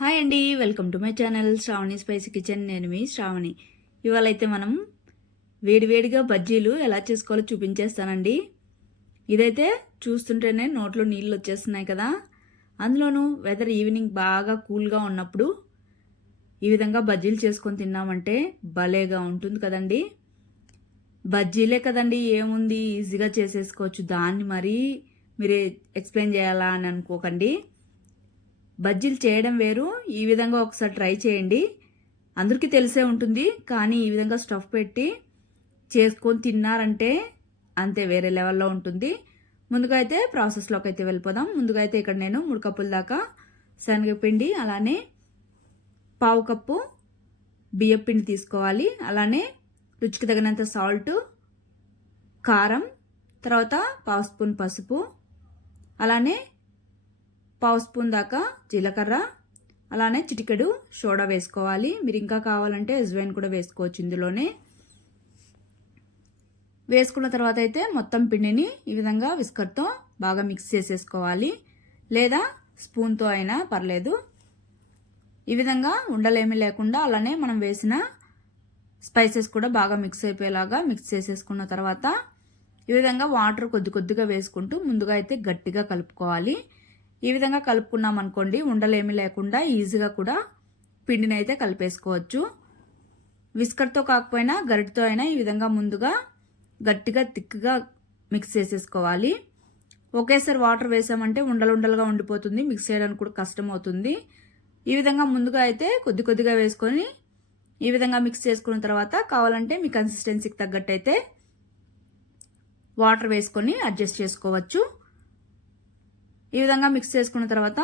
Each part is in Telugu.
హాయ్ అండి, welcome to my channel Shravani spicy kitchen. నేను మీ శ్రావణి. ఇవాళ అయితే మనం వేడివేడిగా బజ్జీలు ఎలా చేసుకోవాలో చూపించేస్తానండి. ఇదైతే చూస్తుంటేనే నోట్లో నీళ్ళు వచ్చేస్తున్నాయి కదా. అందులోనూ వెదర్ ఈవినింగ్ బాగా కూల్గా ఉన్నప్పుడు ఈ విధంగా బజ్జీలు చేసుకొని తిన్నామంటే భలేగా ఉంటుంది కదండి. బజ్జీలే కదండి, ఏముంది, ఈజీగా చేసేసుకోవచ్చు. దాన్ని మరీ మీరే ఎక్స్ప్లెయిన్ చేయాలా అని అనుకోకండి. బజ్జీలు చేయడం వేరు, ఈ విధంగా ఒకసారి ట్రై చేయండి. అందరికీ తెలిసే ఉంటుంది, కానీ ఈ విధంగా స్టఫ్ పెట్టి చేసుకొని తిన్నారంటే అంతే వేరే లెవెల్లో ఉంటుంది. ముందుగా అయితే ప్రాసెస్లోకి అయితే వెళ్ళిపోదాం. ముందుగా అయితే ఇక్కడ నేను 3 కప్పుల దాకా శనగపిండి, అలానే 1/2 కప్పు బియ్యం పిండి తీసుకోవాలి. అలానే రుచికి తగినంత సాల్ట్, కారం, తర్వాత 1/2 స్పూన్ పసుపు, అలానే 1/2 స్పూన్ దాకా జీలకర్ర, అలానే చిటికెడు సోడా వేసుకోవాలి. మీరు ఇంకా కావాలంటే అజ్వైన్ కూడా వేసుకోవచ్చు ఇందులోనే. వేసుకున్న తర్వాత అయితే మొత్తం పిండిని ఈ విధంగా విస్కర్తో బాగా మిక్స్ చేసేసుకోవాలి, లేదా స్పూన్తో అయినా పర్లేదు. ఈ విధంగా ఉండలేమీ లేకుండా అలానే మనం వేసిన స్పైసెస్ కూడా బాగా మిక్స్ అయిపోయేలాగా మిక్స్ చేసేసుకున్న తర్వాత ఈ విధంగా వాటర్ కొద్ది కొద్దిగా వేసుకుంటూ ముందుగా అయితే గట్టిగా కలుపుకోవాలి. ఈ విధంగా కలుపుకున్నాం అనుకోండి, ఉండలేమీ లేకుండా ఈజీగా కూడా పిండిని అయితే కలిపేసుకోవచ్చు. విస్కర్తో కాకపోయినా గరిటతో అయినా ఈ విధంగా ముందుగా గట్టిగా థిక్గా మిక్స్ చేసేసుకోవాలి. ఒకేసారి వాటర్ వేసామంటే ఉండలుగా ఉండిపోతుంది, మిక్స్ చేయడానికి కూడా కష్టం అవుతుంది. ఈ విధంగా ముందుగా అయితే కొద్ది కొద్దిగా వేసుకొని ఈ విధంగా మిక్స్ చేసుకున్న తర్వాత కావాలంటే మీ కన్సిస్టెన్సీకి తగ్గట్టు అయితే వాటర్ వేసుకొని అడ్జస్ట్ చేసుకోవచ్చు. ఈ విధంగా మిక్స్ చేసుకున్న తర్వాత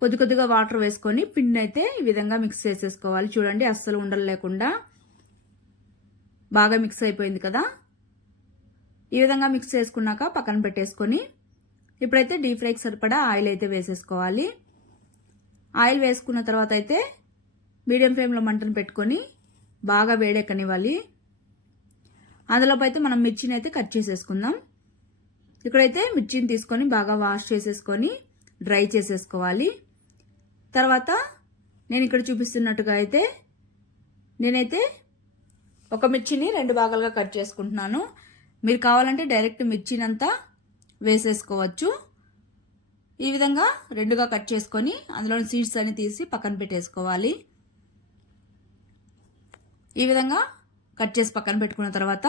కొద్ది కొద్దిగా వాటర్ వేసుకొని పిండిని అయితే ఈ విధంగా మిక్స్ చేసేసుకోవాలి. చూడండి, అస్సలు ఉండలు లేకుండా బాగా మిక్స్ అయిపోయింది కదా. ఈ విధంగా మిక్స్ చేసుకున్నాక పక్కన పెట్టేసుకొని ఇప్పుడైతే డీప్ ఫ్రైకి సరిపడా ఆయిల్ అయితే వేసేసుకోవాలి. ఆయిల్ వేసుకున్న తర్వాత అయితే మీడియం ఫ్లేమ్లో మంటను పెట్టుకొని బాగా వేడెక్కనివ్వాలి. అందులోపు అయితే మనం మిర్చిని అయితే కట్ చేసేసుకుందాం. ఇక్కడైతే మిర్చిని తీసుకొని బాగా వాష్ చేసేసుకొని డ్రై చేసేసుకోవాలి. తర్వాత నేను ఇక్కడ చూపిస్తున్నట్టుగా అయితే నేనైతే ఒక మిర్చిని 2 భాగాలుగా కట్ చేసుకుంటున్నాను. మీరు కావాలంటే డైరెక్ట్ మిర్చినంతా వేసేసుకోవచ్చు. ఈ విధంగా 2గా కట్ చేసుకొని అందులోని సీడ్స్ అన్ని తీసి పక్కన పెట్టేసుకోవాలి. ఈ విధంగా కట్ చేసి పక్కన పెట్టుకున్న తర్వాత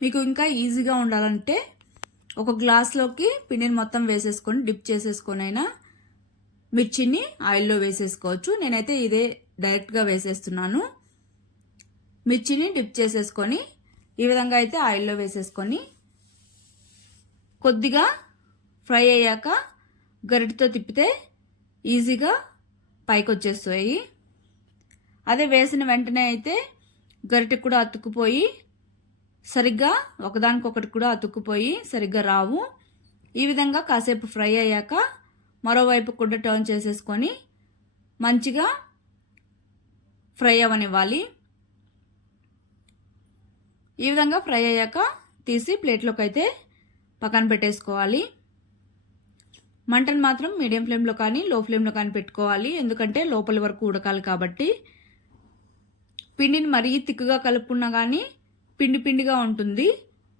మీకు ఇంకా ఈజీగా ఉండాలంటే ఒక గ్లాస్లోకి పిండిని మొత్తం వేసేసుకొని డిప్ చేసుకొని అయినా మిర్చిని ఆయిల్లో వేసేసుకోవచ్చు. నేనైతే ఇదే డైరెక్ట్గా వేసేస్తున్నాను. మిర్చిని డిప్ చేసేసుకొని ఈ విధంగా అయితే ఆయిల్లో వేసేసుకొని కొద్దిగా ఫ్రై అయ్యాక గరిటతో తిప్పితే ఈజీగా పైకి వచ్చేస్తాయి. అదే వేసిన వెంటనే అయితే గరిటెకు కూడా అతుక్కుపోయి సరిగ్గా ఒకదానికొకటి కూడా అతుక్కుపోయి సరిగ్గా రావు. ఈ విధంగా కాసేపు ఫ్రై అయ్యాక మరోవైపు కూడా టర్న్ చేసేసుకొని మంచిగా ఫ్రై అవ్వనివ్వాలి. ఈ విధంగా ఫ్రై అయ్యాక తీసి ప్లేట్లోకి అయితే పక్కన పెట్టేసుకోవాలి. మంటను మాత్రం మీడియం ఫ్లేమ్లో కానీ లో ఫ్లేమ్లో కానీ పెట్టుకోవాలి, ఎందుకంటే లోపలి వరకు ఉడకాలి కాబట్టి. పిండిని మరీ తిక్కుగా కలుపుకున్నా కానీ పిండిగా ఉంటుంది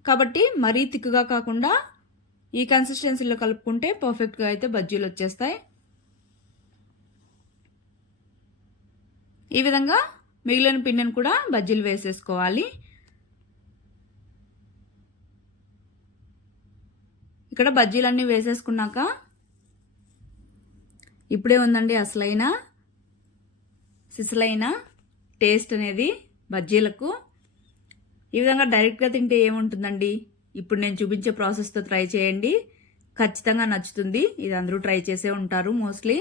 కాబట్టి మరీ తిక్కుగా కాకుండా ఈ కన్సిస్టెన్సీలో కలుపుకుంటే పర్ఫెక్ట్గా అయితే బజ్జీలు వచ్చేస్తాయి. ఈ విధంగా మిగిలిన పిండిని కూడా బజ్జీలు వేసేసుకోవాలి. ఇక్కడ బజ్జీలన్నీ వేసేసుకున్నాక ఇప్పుడే ఉందండి సిసలైన టేస్ట్ అనేది బజ్జీలకు. ఈ విధంగా డైరెక్ట్గా తింటే ఏముంటుందండి, ఇప్పుడు నేను చూపించే ప్రాసెస్తో ట్రై చేయండి, ఖచ్చితంగా నచ్చుతుంది. ఇది అందరూ ట్రై చేసే ఉంటారు మోస్ట్లీ.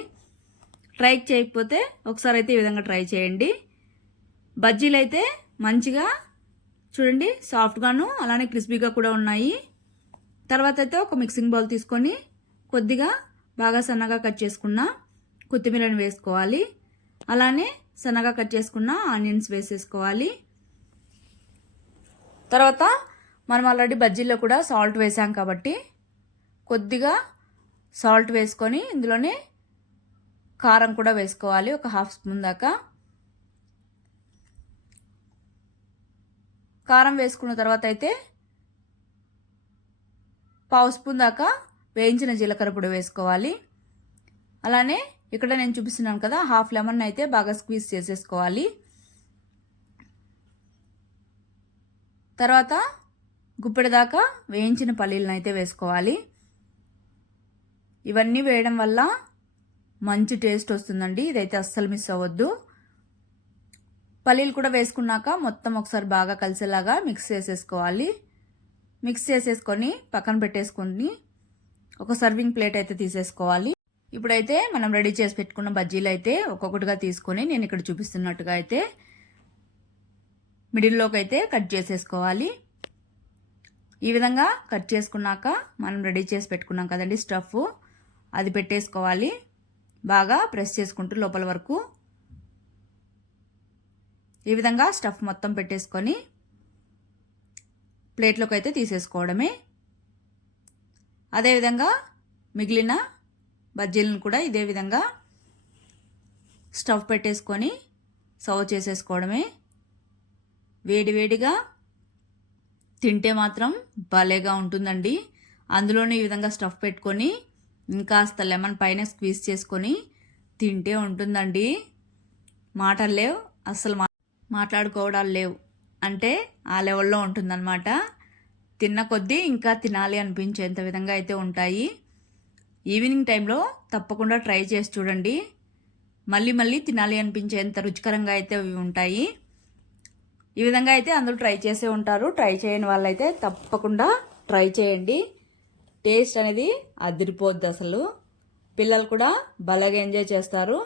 ట్రై చేయకపోతే ఒకసారి అయితే ఈ విధంగా ట్రై చేయండి. బజ్జీలు అయితే మంచిగా చూడండి, సాఫ్ట్గాను అలానే క్రిస్పీగా కూడా ఉన్నాయి. తర్వాత అయితే ఒక మిక్సింగ్ బౌల్ తీసుకొని కొద్దిగా బాగా సన్నగా కట్ చేసుకున్న కొత్తిమీరని వేసుకోవాలి. అలానే సన్నగా కట్ చేసుకున్న ఆనియన్స్ వేసేసుకోవాలి. తర్వాత మనం ఆల్రెడీ బజ్జీల్లో కూడా సాల్ట్ వేసాం కాబట్టి కొద్దిగా సాల్ట్ వేసుకొని ఇందులోనే కారం కూడా వేసుకోవాలి, ఒక హాఫ్ స్పూన్ దాకా. కారం వేసుకున్న తర్వాత అయితే పావు స్పూన్ దాకా వేయించిన జీలకర్ర పొడి వేసుకోవాలి. అలానే ఇక్కడ నేను చూపిస్తున్నాను కదా, హాఫ్ లెమన్ అయితే బాగా స్క్వీజ్ చేసేసుకోవాలి. తర్వాత గుప్పెడు దాకా వేయించిన పల్లీలను అయితే వేసుకోవాలి. ఇవన్నీ వేయడం వల్ల మంచి టేస్ట్ వస్తుందండి, ఇదైతే అస్సలు మిస్ అవ్వద్దు. పల్లీలు కూడా వేసుకున్నాక మొత్తం ఒకసారి బాగా కలిసేలాగా మిక్స్ చేసేసుకోవాలి. మిక్స్ చేసేసుకొని పక్కన పెట్టేసుకొని ఒక సర్వింగ్ ప్లేట్ అయితే తీసేసుకోవాలి. ఇప్పుడైతే మనం రెడీ చేసి పెట్టుకున్న బజ్జీలు అయితే ఒక్కొక్కటిగా తీసుకొని నేను ఇక్కడ చూపిస్తున్నట్టుగా అయితే మిడిల్లోకి అయితే కట్ చేసేసుకోవాలి. ఈ విధంగా కట్ చేసుకున్నాక మనం రెడీ చేసి పెట్టుకున్నాం కదండి స్టఫ్, అది పెట్టేసుకోవాలి. బాగా ప్రెస్ చేసుకుంటూ లోపల వరకు ఈ విధంగా స్టఫ్ మొత్తం పెట్టేసుకొని ప్లేట్లోకి అయితే తీసేసుకోవడమే. అదేవిధంగా మిగిలిన బజ్జీలను కూడా ఇదే విధంగా స్టఫ్ పెట్టేసుకొని సర్వ్ చేసేసుకోవడమే. వేడివేడిగా తింటే మాత్రం భలేగా ఉంటుందండి. అందులోనే ఈ విధంగా స్టఫ్ పెట్టుకొని ఇంకాస్త లెమన్ పైన స్క్వీజ్ చేసుకొని తింటే ఉంటుందండి. మాటలు లేవు, అస్సలు మాట్లాడుకోవడాలు లేవు, అంటే ఆ లెవెల్లో ఉంటుందన్నమాట. తిన్న కొద్దీ ఇంకా తినాలి అనిపించేంత విధంగా అయితే ఉంటాయి. ఈవినింగ్ టైంలో తప్పకుండా ట్రై చేసి చూడండి, మళ్ళీ మళ్ళీ తినాలి అనిపించేంత రుచికరంగా అయితే అవి ఉంటాయి. ఈ విధంగా అయితే అందరూ ట్రై చేసే ఉంటారు. ట్రై చేయని వాళ్ళైతే తప్పకుండా ట్రై చేయండి. టేస్ట్ అనేది అదిరిపోద్ది అసలు. పిల్లలు కూడా భలేగా ఎంజాయ్ చేస్తారు.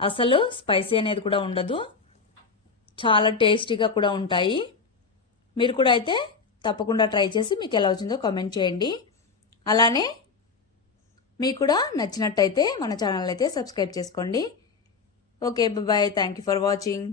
అసలు స్పైసీ అనేది కూడా ఉండదు, చాలా టేస్టీగా కూడా ఉంటాయి. మీరు కూడా అయితే తప్పకుండా ట్రై చేసి మీకు ఎలా వచ్చిందో కామెంట్ చేయండి. అలానే మీకు కూడా నచ్చినట్టయితే మన ఛానల్ అయితే సబ్స్క్రైబ్ చేసుకోండి. Okay, bye. Thank you for watching.